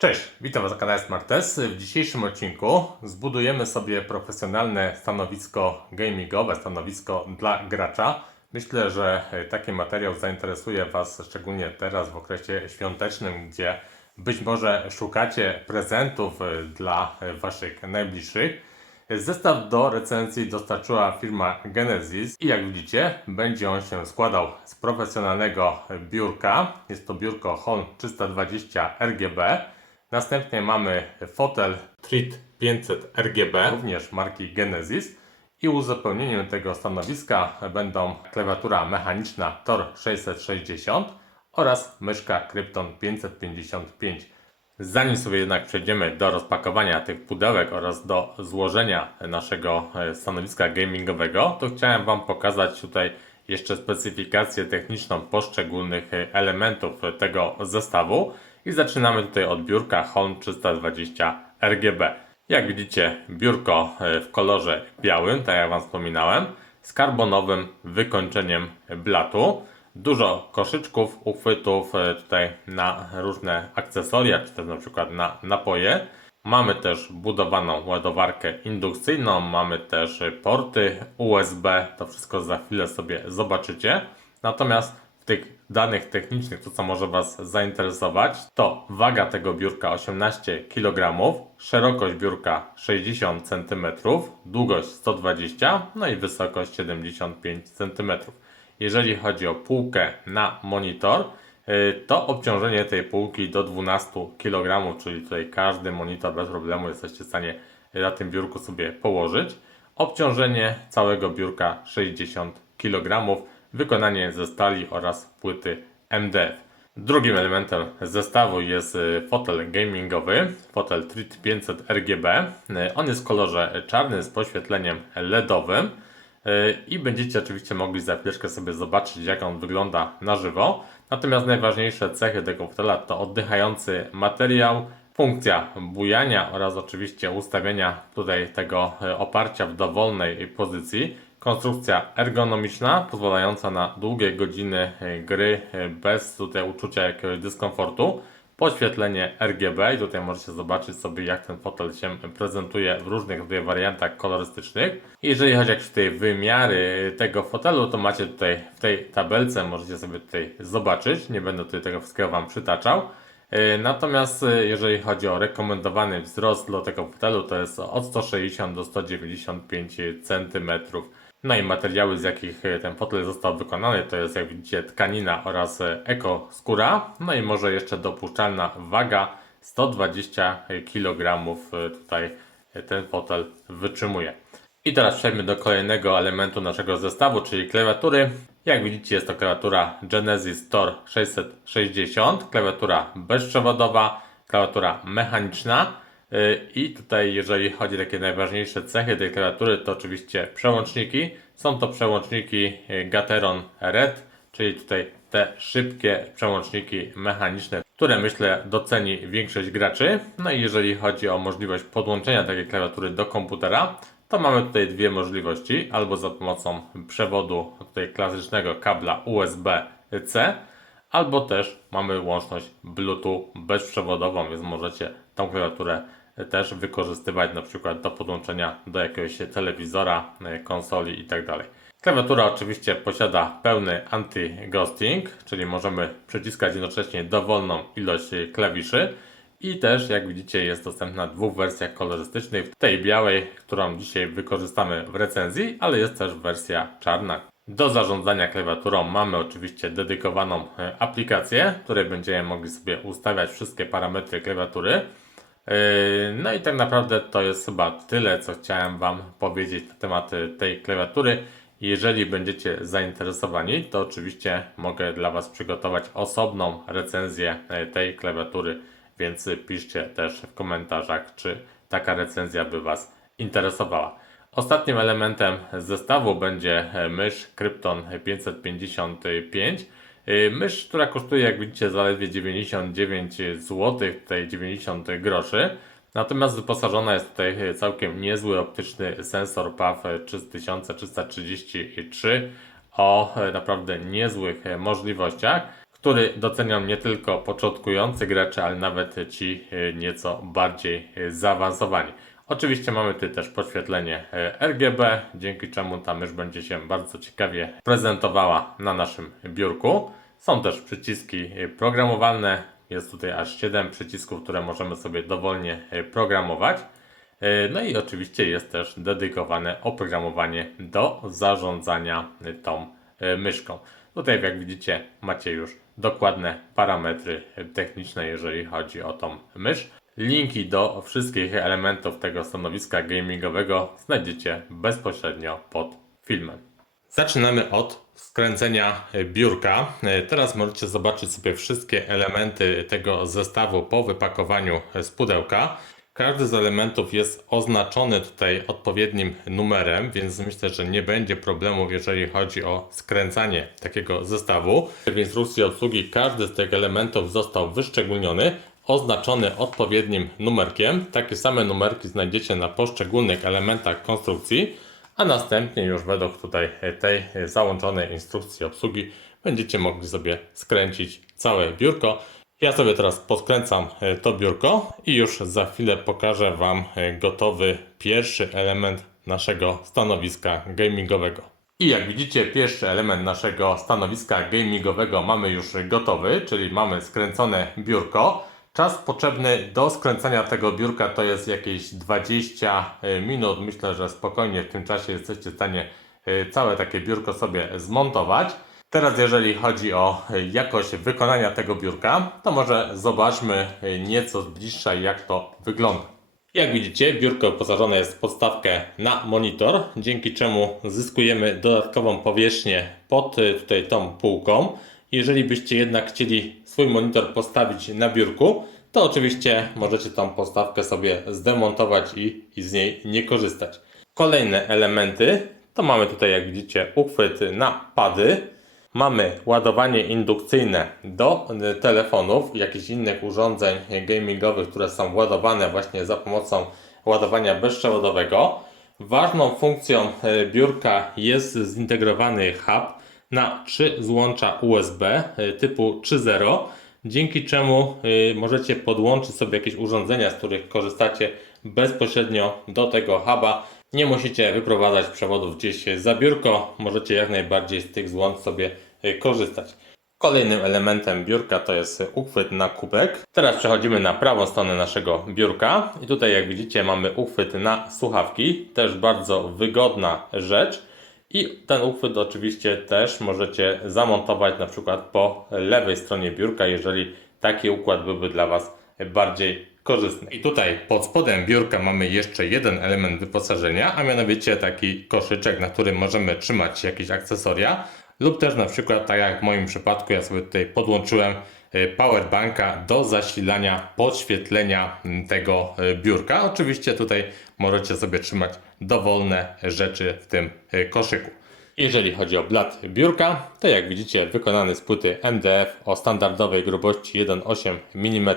Cześć, witam Was na kanale Smartes. W dzisiejszym odcinku zbudujemy sobie profesjonalne stanowisko gamingowe, stanowisko dla gracza. Myślę, że e, taki materiał zainteresuje Was szczególnie teraz w okresie świątecznym, gdzie być może szukacie prezentów e, dla e, Waszych najbliższych. Zestaw do recenzji dostarczyła firma Genesis i jak widzicie będzie on się składał z profesjonalnego biurka. Jest to biurko Hon 320 RGB. Następnie mamy fotel Treat 500 RGB, również marki Genesis. I uzupełnieniem tego stanowiska będą klawiatura mechaniczna Tor 660 oraz myszka Krypton 555. Zanim sobie jednak przejdziemy do rozpakowania tych pudełek oraz do złożenia naszego e, stanowiska gamingowego, to chciałem Wam pokazać tutaj jeszcze specyfikację techniczną poszczególnych e, elementów tego zestawu. I zaczynamy tutaj od biurka Hon 320 RGB. Jak widzicie, biurko e, w kolorze białym, tak jak Wam wspominałem, z karbonowym wykończeniem blatu. Dużo koszyczków, uchwytów e, tutaj na różne akcesoria, czy też na przykład na napoje. Mamy też budowaną ładowarkę indukcyjną, mamy też porty USB, to wszystko za chwilę sobie zobaczycie. Natomiast w tych danych technicznych, to co może Was zainteresować, to waga tego biurka 18 kg, szerokość biurka 60 cm, długość 120 no i wysokość 75 cm. Jeżeli chodzi o półkę na monitor, y, to obciążenie tej półki do 12 kg, czyli tutaj każdy monitor bez problemu jesteście w stanie na tym biurku sobie położyć. Obciążenie całego biurka 60 kg, wykonanie ze stali oraz płyty MDF. Drugim elementem zestawu jest y, fotel gamingowy, fotel Treat 500 RGB. Y, On jest w kolorze czarnym z poświetleniem LEDowym y, i będziecie oczywiście mogli za chwileczkę sobie zobaczyć jak on wygląda na żywo. Natomiast najważniejsze cechy tego fotela to oddychający materiał, funkcja bujania oraz oczywiście ustawienia tutaj tego oparcia w dowolnej pozycji. Konstrukcja ergonomiczna, pozwalająca na długie godziny e, gry e, bez tutaj uczucia jakiegoś dyskomfortu. Podświetlenie RGB i tutaj możecie zobaczyć sobie jak ten fotel się prezentuje w różnych tutaj wariantach kolorystycznych. Jeżeli chodzi o tutaj wymiary tego fotelu, to macie tutaj w tej tabelce, możecie sobie tutaj zobaczyć. Nie będę tutaj tego wszystkiego Wam przytaczał. E, Natomiast e, jeżeli chodzi o rekomendowany wzrost dla tego fotelu, to jest od 160 do 195 cm. No i materiały, z jakich e, ten fotel został wykonany, to jest jak widzicie tkanina oraz e, eko skóra. No i może jeszcze dopuszczalna waga 120 kg e, tutaj ten fotel wytrzymuje. I teraz przejdźmy do kolejnego elementu naszego zestawu, czyli klawiatury. Jak widzicie jest to klawiatura Genesis Tor 660, klawiatura bezprzewodowa, klawiatura mechaniczna. Yy, I tutaj jeżeli chodzi o takie najważniejsze cechy tej klawiatury, to oczywiście przełączniki. Są to przełączniki yy, Gateron Red, czyli tutaj te szybkie przełączniki mechaniczne, które myślę doceni większość graczy. No i jeżeli chodzi o możliwość podłączenia takiej klawiatury do komputera, to mamy tutaj dwie możliwości, albo za pomocą przewodu tutaj klasycznego kabla USB-C, albo też mamy łączność Bluetooth bezprzewodową, więc możecie tą klawiaturę też wykorzystywać na przykład do podłączenia do jakiegoś telewizora, e, konsoli itd. Klawiatura oczywiście posiada pełny anti-ghosting, czyli możemy przyciskać jednocześnie dowolną ilość klawiszy. I też, jak widzicie, jest dostępna w dwóch wersjach kolorystycznych. W tej białej, którą dzisiaj wykorzystamy w recenzji, ale jest też wersja czarna. Do zarządzania klawiaturą mamy oczywiście dedykowaną e, aplikację, w której będziemy mogli sobie ustawiać wszystkie parametry klawiatury. Yy, No i tak naprawdę to jest chyba tyle, co chciałem Wam powiedzieć na temat e, tej klawiatury. Jeżeli będziecie zainteresowani, to oczywiście mogę dla Was przygotować osobną recenzję e, tej klawiatury, więc piszcie też w komentarzach, czy taka recenzja by Was interesowała. Ostatnim elementem zestawu będzie e, mysz Krypton 555. E, Mysz, która kosztuje, jak widzicie, zaledwie 99 zł, tutaj 90 groszy. Natomiast wyposażona jest tutaj całkiem niezły optyczny sensor PAF 3333 o e, naprawdę niezłych możliwościach, który docenią nie tylko początkujący gracze, ale nawet ci nieco bardziej zaawansowani. Oczywiście mamy tutaj też podświetlenie e, RGB, dzięki czemu ta mysz będzie się bardzo ciekawie prezentowała na naszym biurku. Są też przyciski e, programowalne, jest tutaj aż 7 przycisków, które możemy sobie dowolnie e, programować. No i oczywiście jest też dedykowane oprogramowanie do zarządzania tą myszką. Tutaj jak widzicie macie już dokładne parametry techniczne, jeżeli chodzi o tą mysz. Linki do wszystkich elementów tego stanowiska gamingowego znajdziecie bezpośrednio pod filmem. Zaczynamy od skręcenia biurka. Teraz możecie zobaczyć sobie wszystkie elementy tego zestawu po wypakowaniu z pudełka. Każdy z elementów jest oznaczony tutaj odpowiednim numerem, więc myślę, że nie będzie problemu, jeżeli chodzi o skręcanie takiego zestawu. W instrukcji obsługi każdy z tych elementów został wyszczególniony, oznaczony odpowiednim numerkiem. Takie same numerki znajdziecie na poszczególnych elementach konstrukcji a następnie już według tutaj tej załączonej instrukcji obsługi będziecie mogli sobie skręcić całe biurko. Ja sobie teraz podkręcam e, to biurko i już za chwilę pokażę Wam e, gotowy pierwszy element naszego stanowiska gamingowego. I jak widzicie, pierwszy element naszego stanowiska gamingowego mamy już gotowy, czyli mamy skręcone biurko. Czas potrzebny do skręcania tego biurka to jest jakieś 20 minut. Myślę, że spokojnie w tym czasie jesteście w stanie e, całe takie biurko sobie zmontować. Teraz jeżeli chodzi o e, jakość wykonania tego biurka, to może zobaczmy e, nieco z bliższa jak to wygląda. Jak widzicie, biurko wyposażone jest w podstawkę na monitor, dzięki czemu zyskujemy dodatkową powierzchnię pod tutaj tą półką. Jeżeli byście jednak chcieli swój monitor postawić na biurku, to oczywiście możecie tą podstawkę sobie zdemontować i, i z niej nie korzystać. Kolejne elementy to mamy tutaj, jak widzicie, uchwyt na pady. Mamy ładowanie indukcyjne do y, telefonów, jakichś innych urządzeń gamingowych, które są ładowane właśnie za pomocą ładowania bezprzewodowego. Ważną funkcją y, biurka jest zintegrowany hub na trzy złącza USB y, typu 3.0, dzięki czemu y, możecie podłączyć sobie jakieś urządzenia, z których korzystacie bezpośrednio do tego huba. Nie musicie wyprowadzać przewodów gdzieś za biurko, możecie jak najbardziej z tych złącz sobie y, korzystać. Kolejnym elementem biurka to jest uchwyt na kubek. Teraz przechodzimy na prawą stronę naszego biurka i tutaj jak widzicie mamy uchwyt na słuchawki, też bardzo wygodna rzecz. I ten uchwyt oczywiście też możecie zamontować na przykład po lewej stronie biurka, jeżeli taki układ byłby dla Was bardziej korzystny. I tutaj pod spodem biurka mamy jeszcze jeden element wyposażenia, a mianowicie taki koszyczek, na którym możemy trzymać jakieś akcesoria lub też na przykład, tak jak w moim przypadku, ja sobie tutaj podłączyłem y, powerbanka do zasilania podświetlenia mm, tego y, biurka. Oczywiście tutaj możecie sobie trzymać dowolne rzeczy w tym y, koszyku. Jeżeli chodzi o blat biurka, to jak widzicie wykonany z płyty MDF o standardowej grubości 1,8 mm.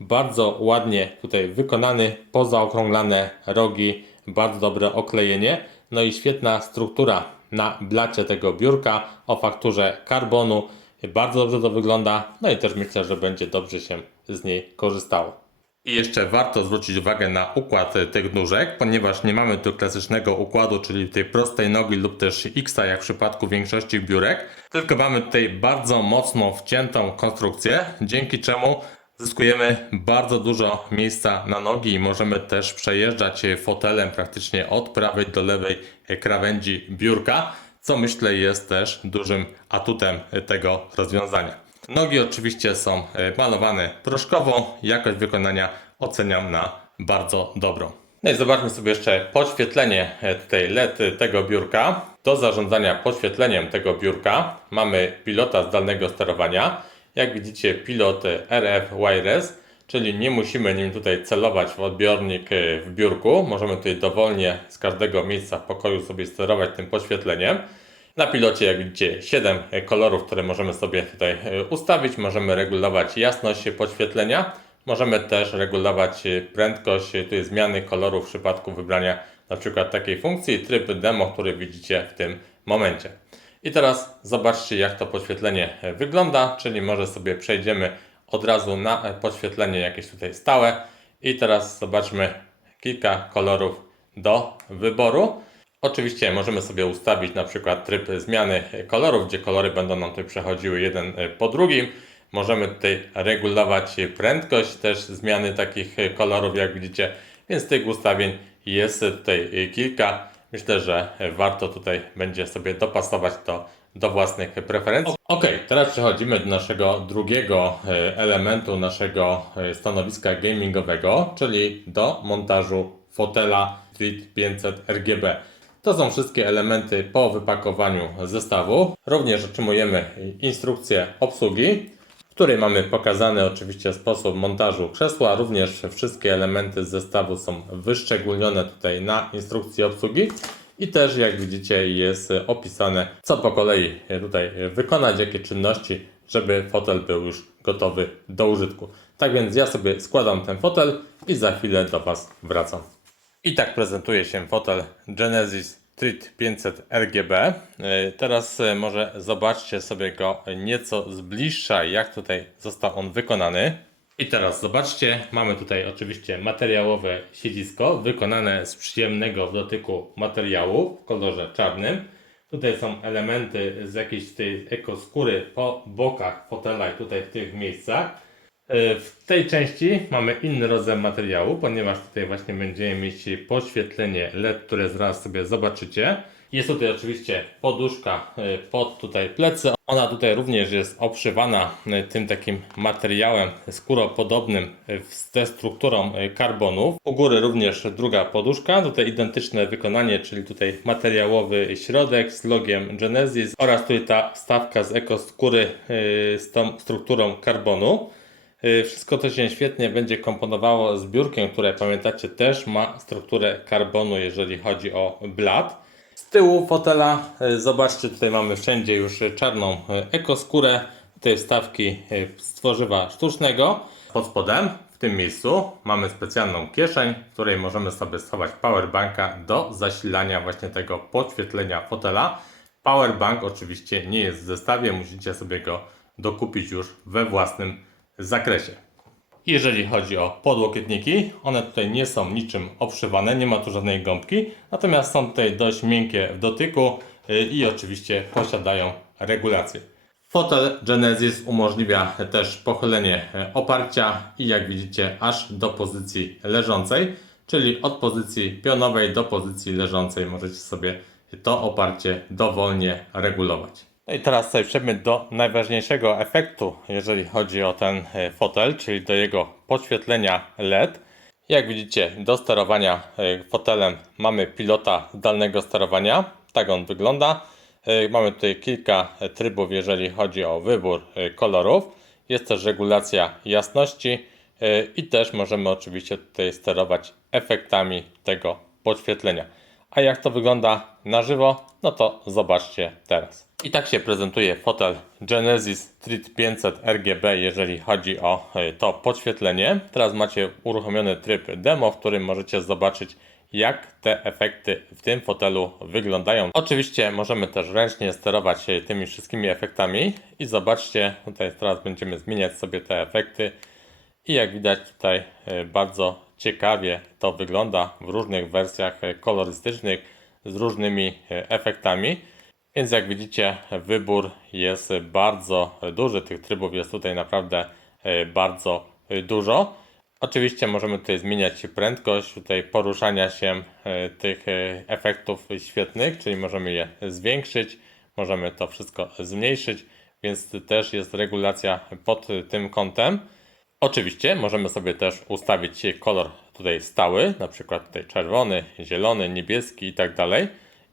Bardzo ładnie tutaj wykonany, pozaokrąglane rogi, bardzo dobre oklejenie, no i świetna struktura na blacie tego biurka o fakturze karbonu. Bardzo dobrze to wygląda, no i też myślę, że będzie dobrze się z niej korzystało. I jeszcze warto zwrócić uwagę na układ e, tych nóżek, ponieważ nie mamy tu klasycznego układu, czyli tej prostej nogi lub też X, jak w przypadku większości biurek, tylko mamy tutaj bardzo mocno wciętą konstrukcję, dzięki czemu zyskujemy bardzo dużo miejsca na nogi i możemy też przejeżdżać e, fotelem praktycznie od prawej do lewej e, krawędzi biurka, co myślę jest też dużym atutem tego rozwiązania. Nogi oczywiście są e, malowane proszkowo, jakość wykonania oceniam na bardzo dobrą. No i zobaczmy sobie jeszcze podświetlenie e, tutaj LED tego biurka. Do zarządzania podświetleniem tego biurka mamy pilota zdalnego sterowania. Jak widzicie pilot RF Wireless, czyli nie musimy nim tutaj celować w odbiornik e, w biurku. Możemy tutaj dowolnie z każdego miejsca w pokoju sobie sterować tym podświetleniem. Na pilocie, jak widzicie, 7 kolorów, które możemy sobie tutaj e, ustawić. Możemy regulować jasność podświetlenia. Możemy też regulować e, prędkość e, tutaj zmiany koloru w przypadku wybrania na przykład takiej funkcji, tryb demo, który widzicie w tym momencie. I teraz zobaczcie, jak to podświetlenie e, wygląda, czyli może sobie przejdziemy od razu na e, podświetlenie jakieś tutaj stałe. I teraz zobaczmy kilka kolorów do wyboru. Oczywiście możemy sobie ustawić na przykład tryb zmiany kolorów, gdzie kolory będą nam tutaj przechodziły jeden e, po drugim. Możemy tutaj regulować prędkość też zmiany takich kolorów, jak widzicie, więc tych ustawień jest tutaj kilka. Myślę, że warto tutaj będzie sobie dopasować to do własnych preferencji. Ok, teraz przechodzimy do naszego drugiego e, elementu naszego e, stanowiska gamingowego, czyli do montażu fotela Street 500 RGB. To są wszystkie elementy po wypakowaniu zestawu. Również otrzymujemy instrukcję obsługi, w której mamy pokazany oczywiście sposób montażu krzesła. Również wszystkie elementy zestawu są wyszczególnione tutaj na instrukcji obsługi. I też jak widzicie jest opisane co po kolei tutaj wykonać, jakie czynności, żeby fotel był już gotowy do użytku. Tak więc ja sobie składam ten fotel i za chwilę do Was wracam. I tak prezentuje się fotel Genesis Street 500 RGB. E, Teraz e, może zobaczcie sobie go nieco z bliższa, jak tutaj został on wykonany. I teraz zobaczcie, mamy tutaj oczywiście materiałowe siedzisko wykonane z przyjemnego w dotyku materiału w kolorze czarnym. Tutaj są elementy z jakiejś tej ekoskóry po bokach fotela i tutaj w tych miejscach. E, W tej części mamy inny rodzaj materiału, ponieważ tutaj właśnie będziemy mieć podświetlenie LED, które zaraz sobie zobaczycie. Jest tutaj oczywiście poduszka e, pod tutaj plecy. Ona tutaj również jest obszywana e, tym takim materiałem skóropodobnym ze strukturą karbonu. U góry również druga poduszka, tutaj identyczne wykonanie, czyli tutaj materiałowy środek z logiem Genesis oraz tutaj ta wstawka z ekoskóry z tą strukturą karbonu. Y, Wszystko to się świetnie będzie komponowało z biurkiem, które pamiętacie też ma strukturę karbonu, jeżeli chodzi o blat. Z tyłu fotela y, zobaczcie, tutaj mamy wszędzie już czarną y, ekoskórę, tutaj wstawki z tworzywa sztucznego. Pod spodem w tym miejscu mamy specjalną kieszeń, w której możemy sobie schować powerbanka do zasilania właśnie tego podświetlenia fotela. Powerbank oczywiście nie jest w zestawie, musicie sobie go dokupić już we własnym zakresie. Jeżeli chodzi o podłokietniki, one tutaj nie są niczym obszywane, nie ma tu żadnej gąbki, natomiast są tutaj dość miękkie w dotyku y, i oczywiście posiadają regulację. Fotel Genesis umożliwia też pochylenie e, oparcia i jak widzicie aż do pozycji leżącej, czyli od pozycji pionowej do pozycji leżącej możecie sobie to oparcie dowolnie regulować. No i teraz przejdźmy do najważniejszego efektu, jeżeli chodzi o ten e, fotel, czyli do jego podświetlenia LED. Jak widzicie, do sterowania e, fotelem mamy pilota zdalnego sterowania. Tak on wygląda. E, Mamy tutaj kilka trybów, jeżeli chodzi o wybór kolorów. Jest też regulacja jasności i też możemy oczywiście tutaj sterować efektami tego podświetlenia. A jak to wygląda na żywo, no to zobaczcie teraz. I tak się prezentuje fotel Genesis Street 500 RGB, jeżeli chodzi o e, to podświetlenie. Teraz macie uruchomiony tryb demo, w którym możecie zobaczyć jak te efekty w tym fotelu wyglądają. Oczywiście możemy też ręcznie sterować e, tymi wszystkimi efektami i zobaczcie, tutaj teraz będziemy zmieniać sobie te efekty i jak widać tutaj e, bardzo ciekawie to wygląda w różnych wersjach kolorystycznych z różnymi efektami. Więc jak widzicie, wybór jest bardzo duży. Tych trybów jest tutaj naprawdę e, bardzo dużo. Oczywiście możemy tutaj zmieniać prędkość tutaj poruszania się e, tych e, efektów świetnych, czyli możemy je zwiększyć, możemy to wszystko zmniejszyć, więc też jest regulacja pod tym kątem. Oczywiście możemy sobie też ustawić kolor tutaj stały, na przykład tutaj czerwony, zielony, niebieski i tak dalej.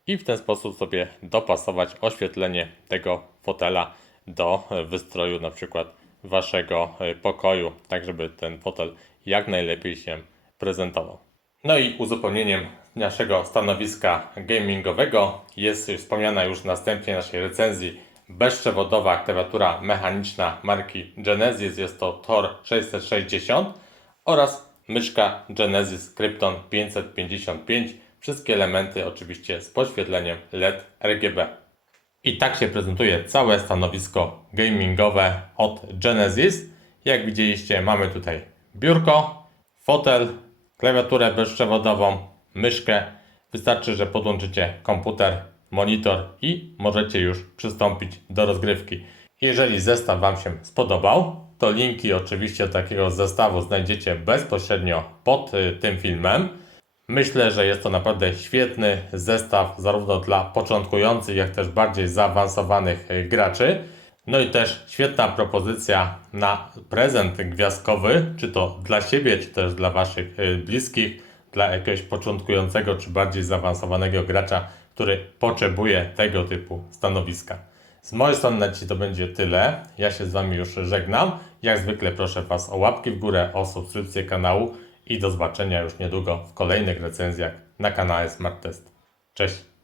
I w ten sposób sobie dopasować oświetlenie tego fotela do wystroju na przykład waszego e, pokoju, tak żeby ten fotel jak najlepiej się prezentował. No i uzupełnieniem naszego stanowiska gamingowego jest wspomniana już następnie naszej recenzji bezprzewodowa klawiatura mechaniczna marki Genesis, jest to Tor 660 oraz myszka Genesis Krypton 555. Wszystkie elementy oczywiście z podświetleniem LED RGB. I tak się prezentuje całe stanowisko gamingowe od Genesis. Jak widzieliście, mamy tutaj biurko, fotel, klawiaturę bezprzewodową, myszkę. Wystarczy, że podłączycie komputer, monitor i możecie już przystąpić do rozgrywki. Jeżeli zestaw Wam się spodobał, to linki oczywiście do takiego zestawu znajdziecie bezpośrednio pod y, tym filmem. Myślę, że jest to naprawdę świetny zestaw zarówno dla początkujących, jak też bardziej zaawansowanych y, graczy. No i też świetna propozycja na prezent gwiazdkowy, czy to dla siebie, czy też dla Waszych y, bliskich, dla jakiegoś początkującego, czy bardziej zaawansowanego gracza, który potrzebuje tego typu stanowiska. Z mojej strony na to będzie tyle. Ja się z Wami już żegnam. Jak zwykle proszę Was o łapki w górę, o subskrypcję kanału i do zobaczenia już niedługo w kolejnych recenzjach na kanale Smart Test. Cześć!